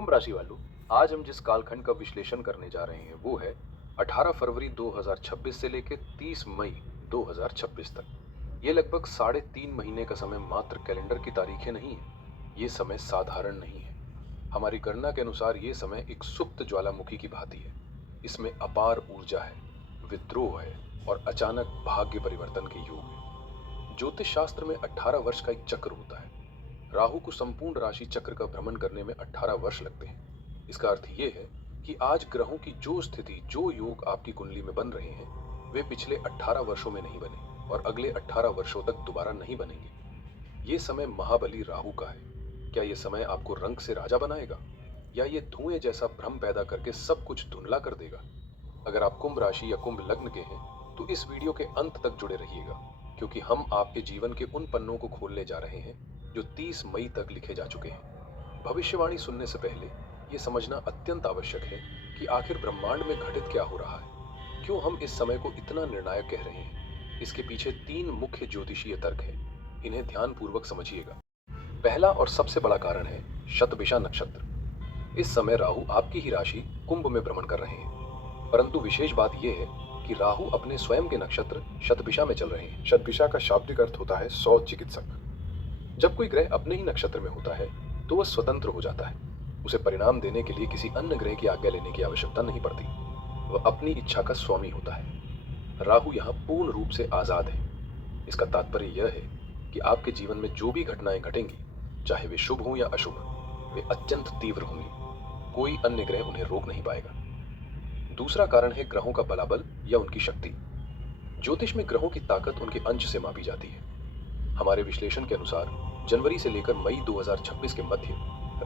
कुंभ राशि वालों, आज हम जिस कालखंड का विश्लेषण करने जा रहे हैं वो है 18 फरवरी 2026 से लेकर 30 मई 2026 तक। ये लगभग 3.5 महीने का समय मात्र कैलेंडर की तारीखें नहीं है। ये समय साधारण नहीं है। हमारी गणना के अनुसार ये समय एक सुप्त ज्वालामुखी की भांति है। इसमें अपार ऊर्जा है, विद्रोह है और अचानक भाग्य परिवर्तन के योग है। ज्योतिष शास्त्र में 18 वर्ष का एक चक्र होता है। राहु को संपूर्ण राशि चक्र का भ्रमण करने में 18 वर्ष लगते हैं। इसका अर्थ यह है कि आज ग्रहों की जो स्थिति, जो योग आपकी कुंडली में बन रहे हैं, वे पिछले 18 वर्षों में नहीं बने और अगले 18 वर्षों तक दोबारा नहीं बनेंगे। ये समय महाबली राहु का है। क्या ये समय आपको रंग से राजा बनाएगा या ये धुएं जैसा भ्रम पैदा करके सब कुछ धुंधला कर देगा? अगर आप कुंभ राशि या कुंभ लग्न के हैं तो इस वीडियो के अंत तक जुड़े रहिएगा, क्योंकि हम आपके जीवन के उन पन्नों को खोलने जा रहे हैं जो 30 मई तक लिखे जा चुके हैं। भविष्यवाणी सुनने से पहले ये समझना अत्यंत आवश्यक है कि आखिर ब्रह्मांड में घटित क्या हो रहा है, क्यों हम इस समय को इतना निर्णायक कह रहे हैं। इसके पीछे 3 मुख्य ज्योतिषीय तर्क हैं। इन्हें ध्यानपूर्वक समझिएगा। पहला और सबसे बड़ा कारण है शतभिषा नक्षत्र। इस समय राहु आपकी ही राशि कुंभ में भ्रमण कर रहे हैं, परंतु विशेष बात यह है कि राहु अपने स्वयं के नक्षत्र शतभिषा में चल रहे हैं। शतभिषा का शाब्दिक अर्थ होता है 100 चिकित्सक। जब कोई ग्रह अपने ही नक्षत्र में होता है तो वह स्वतंत्र हो जाता है। उसे परिणाम देने के लिए किसी अन्य ग्रह की आज्ञा लेने की आवश्यकता नहीं पड़ती। वह अपनी इच्छा का स्वामी होता है। राहु यहाँ पूर्ण रूप से आजाद है। इसका तात्पर्य यह है कि आपके जीवन में जो भी घटनाएं घटेंगी, चाहे वे शुभ हों या अशुभ, वे अत्यंत तीव्र होंगी। कोई अन्य ग्रह उन्हें रोक नहीं पाएगा। दूसरा कारण है ग्रहों का बलाबल या उनकी शक्ति। ज्योतिष में ग्रहों की ताकत उनके अंश से मापी जाती है। हमारे विश्लेषण के अनुसार जनवरी से लेकर मई 2026 के मध्य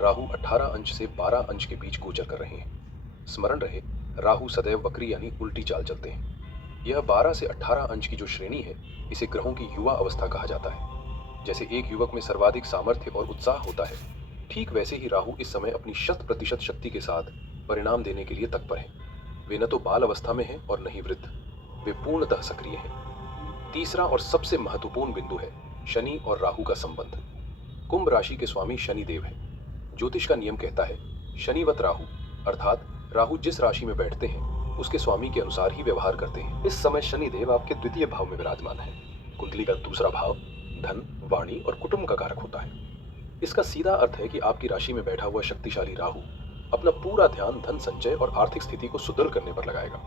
राहु 18 अंश से 12 अंश के बीच गोचर कर रहे हैं। स्मरण रहे, राहु सदैव वक्री यानी उल्टी चाल चलते हैं। यह 12 से 18 अंश की जो श्रेणी है, इसे ग्रहों की युवा अवस्था कहा जाता है। जैसे एक युवक में सर्वाधिक सामर्थ्य और उत्साह होता है, ठीक वैसे ही राहु इस समय अपनी 100% शक्ति के साथ परिणाम देने के लिए तत्पर है। वे न तो बाल अवस्था में हैं और न ही वृद्ध, वे पूर्णतः सक्रिय हैं। तीसरा और सबसे महत्वपूर्ण बिंदु है शनि और राहु का संबंध। कुंभ राशि के स्वामी शनि देव हैं। ज्योतिष का नियम कहता है शनिवत राहु, अर्थात राहु जिस राशि में बैठते हैं उसके स्वामी के अनुसार ही व्यवहार करते हैं। इस समय शनि देव आपके द्वितीय भाव में विराजमान है। कुंडली का दूसरा भाव धन, वाणी और कुटुंब का कारक होता है। इसका सीधा अर्थ है कि आपकी राशि में बैठा हुआ शक्तिशाली राहु अपना पूरा ध्यान धन संचय और आर्थिक स्थिति को सुदृढ़ करने पर लगाएगा।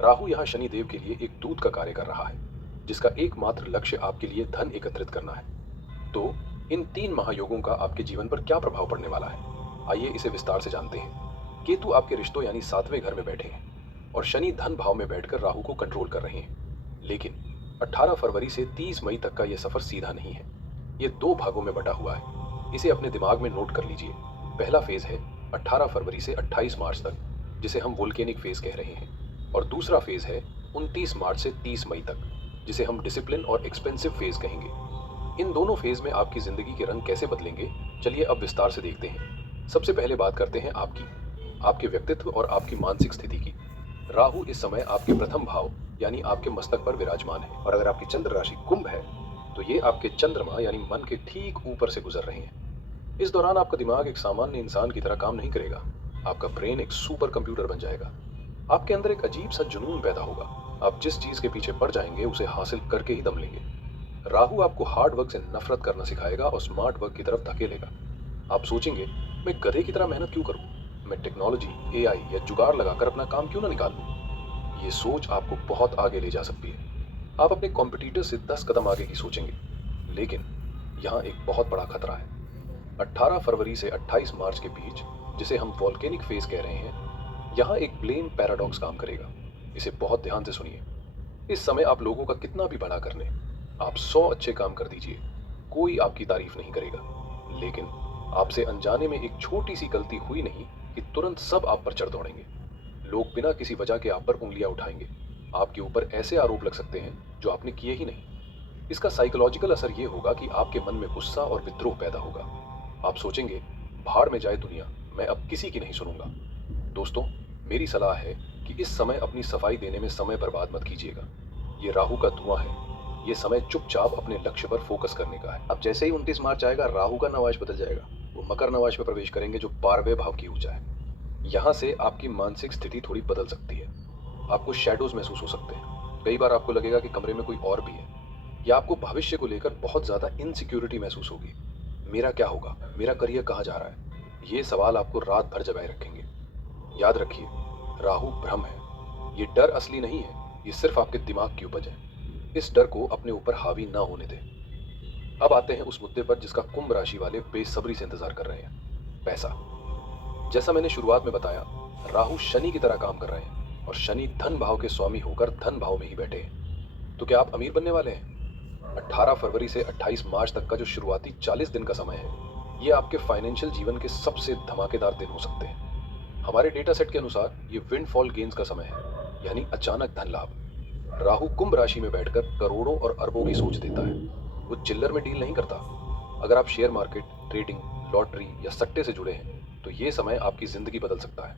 राहु यहाँ शनि देव के लिए एक दूत का कार्य कर रहा है, जिसका एकमात्र लक्ष्य आपके लिए धन एकत्रित करना है। तो इन 3 महायोगों का आपके जीवन पर क्या प्रभाव पड़ने वाला है, आइए इसे विस्तार से जानते हैं। केतु आपके रिश्तों यानी 7वें घर में बैठे हैं और शनि धन भाव में बैठकर राहु को कंट्रोल कर रहे हैं। लेकिन 18 फरवरी से 30 मई तक का यह सफर सीधा नहीं है। ये 2 भागों में बटा हुआ है। इसे अपने दिमाग में नोट कर लीजिए। पहला फेज है 18 फरवरी से 28 मार्च तक, जिसे हम वोल्केनिक फेज कह रहे हैं, और दूसरा फेज है 29 मार्च से 30 मई तक, जिसे हम डिसिप्लिन और एक्सपेंसिव फेज कहेंगे। इन दोनों फेज में आपकी जिंदगी के रंग कैसे बदलेंगे, चलिए अब विस्तार से देखते हैं। सबसे पहले बात करते हैं आपके व्यक्तित्व और आपकी मानसिक स्थिति की। राहु इस समय आपके प्रथम भाव यानी आपके मस्तक पर विराजमान है, और अगर आपकी चंद्र राशि कुंभ है तो ये आपके चंद्रमा यानी मन के ठीक ऊपर से गुजर रहे हैं। इस दौरान आपका दिमाग एक सामान्य इंसान की तरह काम नहीं करेगा। आपका ब्रेन एक सुपर कंप्यूटर बन जाएगा। आपके अंदर एक अजीब सा जुनून पैदा होगा। आप जिस चीज के पीछे पड़ जाएंगे उसे हासिल करके ही दम लेंगे। राहु आपको हार्ड वर्क से नफरत करना सिखाएगा और स्मार्ट वर्क की तरफ धकेलेगा। आप सोचेंगे, मैं गधे की तरह मेहनत क्यों करूं? मैं टेक्नोलॉजी, एआई या जुगाड़ लगाकर अपना काम क्यों ना निकाल लूं? ये सोच आपको बहुत आगे ले जा सकती है। आप अपने कॉम्पिटिटर से 10 कदम आगे की सोचेंगे। लेकिन यहाँ एक बहुत बड़ा खतरा है। 18 फरवरी से 28 मार्च के बीच, जिसे हम वॉल्केनिक फेज कह रहे हैं, यहाँ एक ब्लेम पैराडॉक्स काम करेगा। इसे बहुत ध्यान से सुनिए। इस समय आप लोगों का कितना भी भला कर लें, आप 100 अच्छे काम कर दीजिए, कोई आपकी तारीफ नहीं करेगा। लेकिन आपसे अनजाने में एक छोटी सी गलती हुई नहीं कि तुरंत सब आप पर चढ़ दौड़ेंगे। लोग बिना किसी वजह के आप पर उंगलियां उठाएंगे। आपके ऊपर ऐसे आरोप लग सकते हैं जो आपने किए ही नहीं। इसका साइकोलॉजिकल असर यह होगा कि आपके मन में गुस्सा और विद्रोह पैदा होगा। आप सोचेंगे, भाड़ में जाए दुनिया, मैं अब किसी की नहीं सुनूंगा। दोस्तों, मेरी सलाह है कि इस समय अपनी सफाई देने में समय बर्बाद मत कीजिएगा। ये राहु का धुआं है। ये समय चुपचाप अपने लक्ष्य पर फोकस करने का है। अब जैसे ही 29 मार्च आएगा, राहु का नवाज बदल जाएगा। वो मकर नवाज में प्रवेश करेंगे जो 12वें भाव की ऊर्जा है। यहाँ से आपकी मानसिक स्थिति थोड़ी बदल सकती है। आपको शैडोज महसूस हो सकते हैं। कई बार आपको लगेगा कि कमरे में कोई और भी है, या आपको भविष्य को लेकर बहुत ज्यादा इनसिक्योरिटी महसूस होगी। मेरा क्या होगा, मेरा करियर कहाँ जा रहा है, ये सवाल आपको रात भर जगाए रखेंगे। याद रखिए, राहु भ्रम है। ये डर असली नहीं है, ये सिर्फ आपके दिमाग की उपज है। इस डर को अपने ऊपर हावी ना होने दें। अब आते हैं उस मुद्दे पर जिसका कुंभ राशि वाले बेसब्री से इंतजार कर रहे हैं, पैसा। जैसा मैंने शुरुआत में बताया, राहु शनि की तरह काम कर रहे हैं और शनि धन भाव के स्वामी होकर धन भाव में ही बैठे हैं। तो क्या आप अमीर बनने वाले हैं? 18 फरवरी से 28 मार्च तक का जो शुरुआती 40 दिन का समय है, ये आपके फाइनेंशियल जीवन के सबसे धमाकेदार दिन हो सकते हैं। हमारे डेटा सेट के अनुसार ये विंडफॉल गेन्स का समय है, यानी अचानक धन लाभ। राहु कुंभ राशि में बैठकर करोड़ों और अरबों की सोच देता है। वो चिल्लर में डील नहीं करता। अगर आप शेयर मार्केट, ट्रेडिंग, लॉटरी या सट्टे से जुड़े हैं, तो ये समय आपकी जिंदगी बदल सकता है।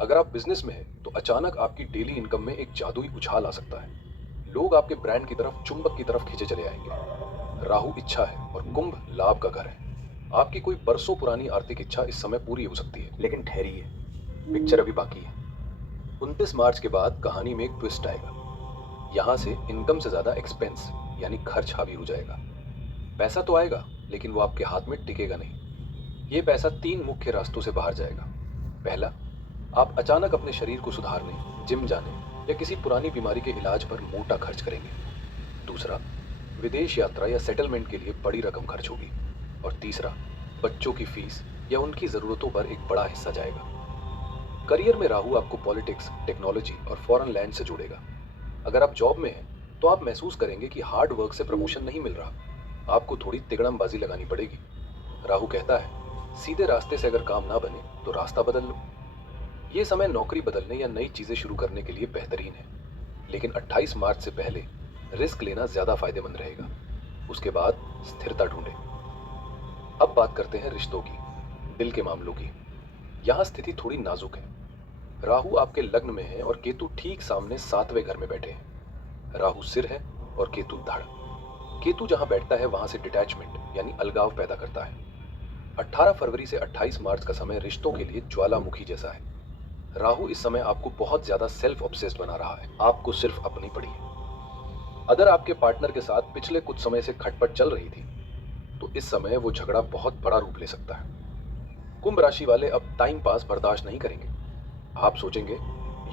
अगर आप बिजनेस में हैं, तो अचानक आपकी डेली इनकम में एक जादुई उछाल आ सकता है। लोग आपके ब्रांड की तरफ चुंबक की तरफ खींचे चले आएंगे। राहु इच्छा है और कुंभ लाभ का घर है। आपकी कोई बरसों पुरानी आर्थिक इच्छा इस समय पूरी हो सकती है। लेकिन ठहरिए, पिक्चर अभी बाकी है। 29 मार्च के बाद कहानी में एक ट्विस्ट आएगा। यहाँ से इनकम से ज्यादा एक्सपेंस यानी खर्च हावी हो जाएगा। पैसा तो आएगा, लेकिन वो आपके हाथ में टिकेगा नहीं। ये पैसा 3 मुख्य रास्तों से बाहर जाएगा। पहला, आप अचानक अपने शरीर को सुधारने, जिम जाने या किसी पुरानी बीमारी के इलाज पर मोटा खर्च करेंगे। दूसरा, विदेश यात्रा या सेटलमेंट के लिए बड़ी रकम खर्च होगी। और तीसरा, बच्चों की फीस या उनकी जरूरतों पर एक बड़ा हिस्सा जाएगा। करियर में राहु आपको पॉलिटिक्स, टेक्नोलॉजी और फॉरेन लैंड से जोड़ेगा। अगर आप जॉब में हैं, तो आप महसूस करेंगे कि हार्ड वर्क से प्रमोशन नहीं मिल रहा। आपको थोड़ी तिगड़मबाजी लगानी पड़ेगी। राहु कहता है, सीधे रास्ते से अगर काम ना बने तो रास्ता बदल लो। ये समय नौकरी बदलने या नई चीजें शुरू करने के लिए बेहतरीन है, लेकिन 28 मार्च से पहले रिस्क लेना ज्यादा फायदेमंद रहेगा। उसके बाद स्थिरता ढूंढे। अब बात करते हैं रिश्तों की, दिल के मामलों की। यहाँ स्थिति थोड़ी नाजुक है। राहु आपके लग्न में है और केतु ठीक सामने 7वें घर में बैठे हैं। राहु सिर है और केतु धड़। केतु जहां बैठता है वहां से डिटैचमेंट यानी अलगाव पैदा करता है। 18 फरवरी से 28 मार्च का समय रिश्तों के लिए ज्वालामुखी जैसा है। राहु इस समय आपको बहुत ज्यादा सेल्फ ऑब्सेस्ड बना रहा है। आपको सिर्फ अपनी पड़ी है। अगर आपके पार्टनर के साथ पिछले कुछ समय से खटपट चल रही थी, तो इस समय वो झगड़ा बहुत बड़ा रूप ले सकता है। कुंभ राशि वाले अब टाइम पास बर्दाश्त नहीं करेंगे। आप सोचेंगे,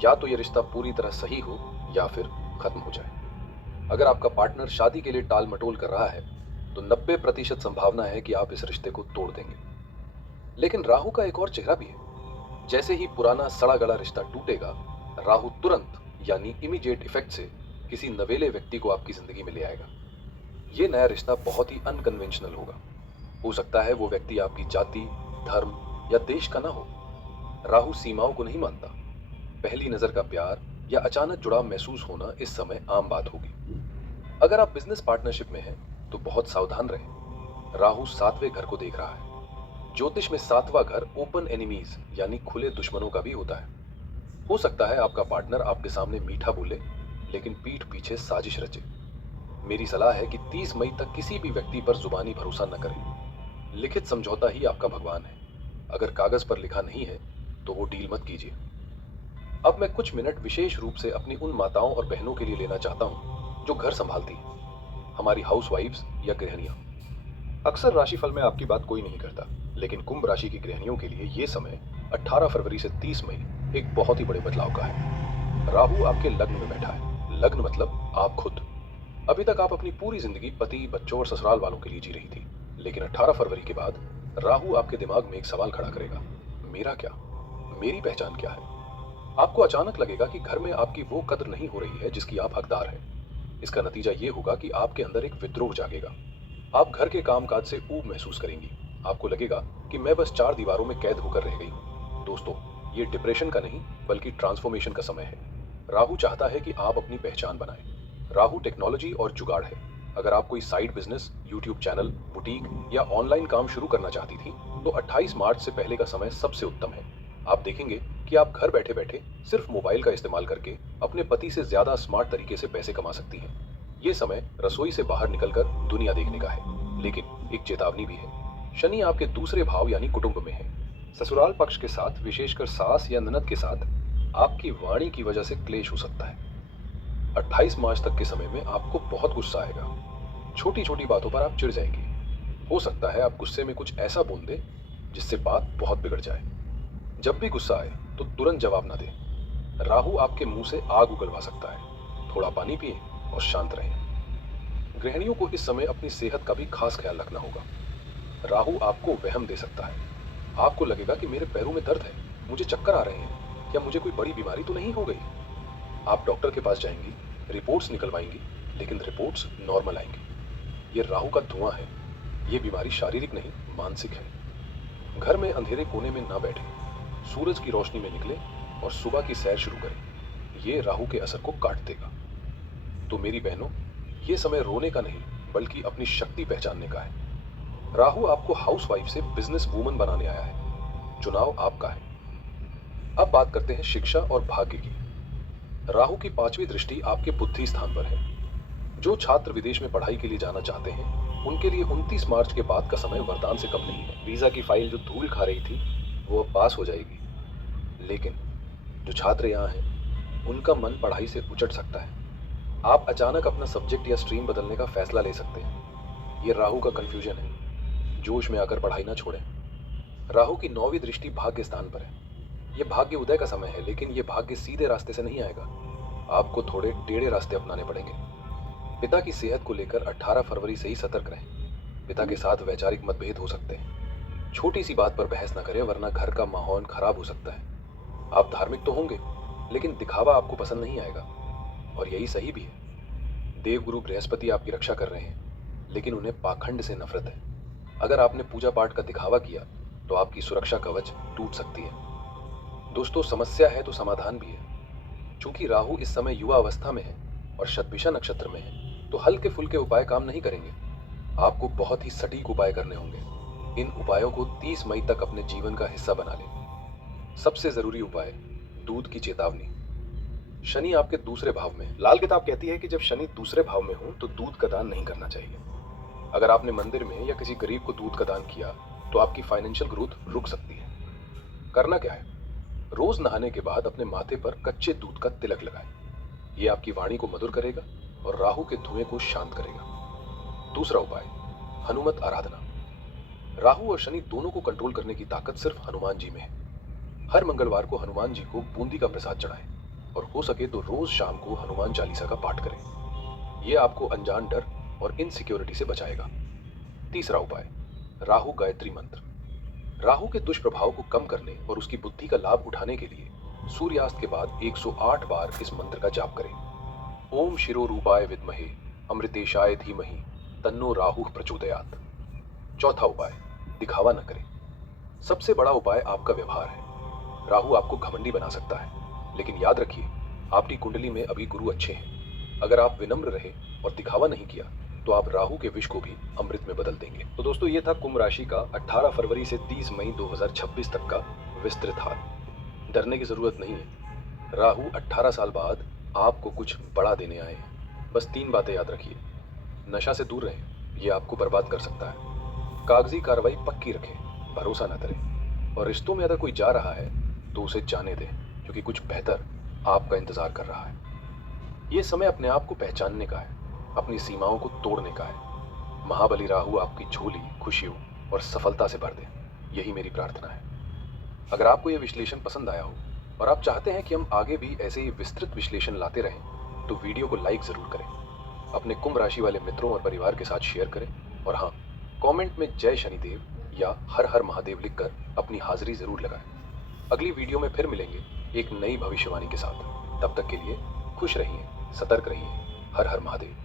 या तो ये रिश्ता पूरी तरह सही हो या फिर खत्म हो जाए। अगर आपका पार्टनर शादी के लिए टाल मटोल कर रहा है, तो 90% संभावना है कि आप इस रिश्ते को तोड़ देंगे। लेकिन राहु का एक और चेहरा भी है। जैसे ही पुराना सड़ा गला रिश्ता टूटेगा, राहु तुरंत यानी इमीडिएट इफेक्ट से किसी नवेले व्यक्ति को आपकी जिंदगी में ले आएगा। ये नया रिश्ता बहुत ही अनकन्वेंशनल होगा। हो सकता है वो व्यक्ति आपकी जाति, धर्म या देश का ना हो। राहु सीमाओं को नहीं मानता। पहली नजर का प्यार या अचानक जुड़ाव महसूस होना इस समय आम बात होगी। अगर आप बिजनेस पार्टनरशिप में हैं, तो बहुत सावधान रहें। राहु 7वें घर को देख रहा है। ज्योतिष में 7वां घर ओपन एनिमीज यानी खुले दुश्मनों का भी होता है। हो सकता है आपका पार्टनर आपके सामने मीठा बोले, लेकिन पीठ पीछे साजिश रचे। मेरी सलाह है कि 30 मई तक किसी भी व्यक्ति पर जुबानी भरोसा न करें। लिखित समझौता ही आपका भगवान है। अगर कागज पर लिखा नहीं है, तो वो डील मत कीजिए। अब मैं कुछ मिनट विशेष रूप से अपनी उन माताओं और बहनों के लिए लेना चाहता हूं जो घर संभालती हैं, हमारी हाउसवाइफ्स या गृहिणियां। अक्सर राशिफल में आपकी बात कोई नहीं करता, लेकिन कुंभ राशि की गृहिणियों के लिए ये समय 18 फरवरी से 30 मई एक बहुत ही बड़े बदलाव का है। राहु आपके लग्न में बैठा है। लग्न मतलब आप खुद। अभी तक आप अपनी पूरी जिंदगी पति, बच्चों और ससुराल वालों के लिए जी रही थी, लेकिन 18 फरवरी के बाद राहु आपके दिमाग में एक सवाल खड़ा करेगा, मेरा क्या, मेरी पहचान क्या है। आपको अचानक लगेगा कि घर में आपकी वो कद्र नहीं हो रही है जिसकी आप हकदार हैं। इसका नतीजा ये होगा कि आपके अंदर एक विद्रोह जागेगा। आप घर के कामकाज से ऊब महसूस करेंगी। आपको लगेगा कि मैं बस 4 दीवारों में कैद होकर रह गई हूँ। दोस्तों, ये डिप्रेशन का नहीं बल्कि ट्रांसफॉर्मेशन का समय है। राहु चाहता है कि आप अपनी पहचान बनाएं। राहु टेक्नोलॉजी और जुगाड़ है। अगर आप कोई side business, YouTube channel, boutique या ऑनलाइन काम शुरू करना चाहती थी, तो 28 मार्च से पहले का समय सबसे उत्तम है। आप देखेंगे कि आप घर बैठे बैठे सिर्फ मोबाइल का इस्तेमाल करके अपने पति से ज्यादा स्मार्ट तरीके से पैसे कमा सकती हैं। ये समय रसोई से बाहर निकलकर दुनिया देखने का है, लेकिन एक चेतावनी भी है। शनि आपके दूसरे भाव यानी कुटुंब में है। ससुराल पक्ष के साथ, विशेषकर सास या ननद के साथ आपकी वाणी की वजह से क्लेश हो सकता है। 28 मार्च तक के समय में आपको बहुत गुस्सा आएगा। छोटी छोटी बातों पर आप चिढ़ जाएंगे। हो सकता है आप गुस्से में कुछ ऐसा बोल दें जिससे बात बहुत बिगड़ जाए। जब भी गुस्सा आए तो तुरंत जवाब ना दें। राहु आपके मुंह से आग उगलवा सकता है। थोड़ा पानी पिए और शांत रहें। गृहिणियों को इस समय अपनी सेहत का भी खास ख्याल रखना होगा। राहु आपको वहम दे सकता है। आपको लगेगा कि मेरे पैरों में दर्द है, मुझे चक्कर आ रहे हैं, या मुझे कोई बड़ी बीमारी तो नहीं हो गई। आप डॉक्टर के पास जाएंगी, रिपोर्ट्स निकलवाएंगी, लेकिन रिपोर्ट्स नॉर्मल आएंगी। ये राहु का धुआं है। ये बीमारी शारीरिक नहीं, मानसिक है। घर में अंधेरे कोने में ना बैठे, सूरज की रोशनी में निकले और सुबह की सैर शुरू करें। ये राहु के असर को काट देगा। तो मेरी बहनों, ये समय रोने का नहीं बल्कि अपनी शक्ति पहचानने का है। राहु आपको हाउसवाइफ से बिजनेस वूमन बनाने आया है। चुनाव आपका है। अब बात करते हैं शिक्षा और भाग्य की। राहु की 5वीं दृष्टि आपके बुद्धि स्थान पर है। जो छात्र विदेश में पढ़ाई के लिए जाना चाहते हैं, उनके लिए 29 मार्च के बाद का समय वरदान से कम नहीं है। वीजा की फाइल जो धूल खा रही थी, वो अब पास हो जाएगी। लेकिन जो छात्र यहाँ हैं, उनका मन पढ़ाई से उचट सकता है। आप अचानक अपना सब्जेक्ट या स्ट्रीम बदलने का फैसला ले सकते हैं। ये राहु का कंफ्यूजन है। जोश में आकर पढ़ाई ना छोड़ें। राहु की 9वीं दृष्टि भाग्य स्थान पर है। यह भाग्य उदय का समय है, लेकिन यह भाग्य सीधे रास्ते से नहीं आएगा। आपको थोड़े टेढ़े रास्ते अपनाने पड़ेंगे। पिता की सेहत को लेकर 18 फरवरी से ही सतर्क रहें। पिता के साथ वैचारिक मतभेद हो सकते हैं। छोटी सी बात पर बहस न करें, वरना घर का माहौल खराब हो सकता है। आप धार्मिक तो होंगे, लेकिन दिखावा आपको पसंद नहीं आएगा, और यही सही भी है। देवगुरु बृहस्पति आपकी रक्षा कर रहे हैं, लेकिन उन्हें पाखंड से नफरत है। अगर आपने पूजा पाठ का दिखावा किया तो आपकी सुरक्षा कवच टूट सकती है। दोस्तों, समस्या है तो समाधान भी है। चूंकि राहु इस समय युवा अवस्था में है और शतभिषा नक्षत्र में है, तो हल्के फुल्के उपाय काम नहीं करेंगे। आपको बहुत ही सटीक उपाय करने होंगे। इन उपायों को 30 मई तक अपने जीवन का हिस्सा बना लें। सबसे जरूरी उपाय, दूध की चेतावनी। शनि आपके दूसरे भाव में। लाल किताब कहती है कि जब शनि दूसरे भाव में हो तो दूध का दान नहीं करना चाहिए। अगर आपने मंदिर में या किसी गरीब को दूध का दान किया तो आपकी फाइनेंशियल ग्रोथ रुक सकती है। करना क्या है? रोज नहाने के बाद अपने माथे पर कच्चे दूध का तिलक लगाएं। यह आपकी वाणी को मधुर करेगा और राहु के धुएं को शांत करेगा। दूसरा उपाय, हनुमत आराधना। राहु और शनि दोनों को कंट्रोल करने की ताकत सिर्फ हनुमान जी में है। हर मंगलवार को हनुमान जी को बूंदी का प्रसाद चढ़ाएं और हो सके तो रोज शाम को हनुमान चालीसा का पाठ करें। यह आपको अनजान डर और इनसिक्योरिटी से बचाएगा। तीसरा उपाय, राहु गायत्री मंत्र। राहु के दुष्प्रभाव को कम करने और उसकी बुद्धि का लाभ उठाने के लिए सूर्यास्त के बाद 108 बार इस मंत्र का जाप करें। ओम शिरो रूपाय विद्महे अमृतेशाय धीमहि तन्नो राहु प्रचोदयात। चौथा उपाय, दिखावा न करें। सबसे बड़ा उपाय आपका व्यवहार है। राहु आपको घमंडी बना सकता है, लेकिन याद रखिए, आपकी कुंडली में अभी गुरु अच्छे हैं। अगर आप विनम्र रहे और दिखावा नहीं किया तो आप राहु के विष को भी अमृत में बदल देंगे। तो दोस्तों, ये था कुंभ राशि का 18 फरवरी से 30 मई 2026 तक का विस्तृत हाल। डरने की जरूरत नहीं है। राहु 18 साल बाद आपको कुछ बड़ा देने आए हैं। बस 3 बातें याद रखिए। नशा से दूर रहें, ये आपको बर्बाद कर सकता है। कागजी कार्रवाई पक्की रखें, भरोसा न करें। और रिश्तों में अगर कोई जा रहा है तो उसे जाने दें, क्योंकि कुछ बेहतर आपका इंतजार कर रहा है। ये समय अपने आप को पहचानने का है, अपनी सीमाओं को तोड़ने का है। महाबली राहु आपकी झोली खुशियों और सफलता से भर दे, यही मेरी प्रार्थना है। अगर आपको यह विश्लेषण पसंद आया हो और आप चाहते हैं कि हम आगे भी ऐसे ही विस्तृत विश्लेषण लाते रहें, तो वीडियो को लाइक जरूर करें, अपने कुंभ राशि वाले मित्रों और परिवार के साथ शेयर करें, और हाँ, कमेंट में जय शनिदेव या हर हर महादेव लिखकर अपनी हाजिरी जरूर लगाएं। अगली वीडियो में फिर मिलेंगे एक नई भविष्यवाणी के साथ। तब तक के लिए खुश रहिए, सतर्क रहिए। हर हर महादेव।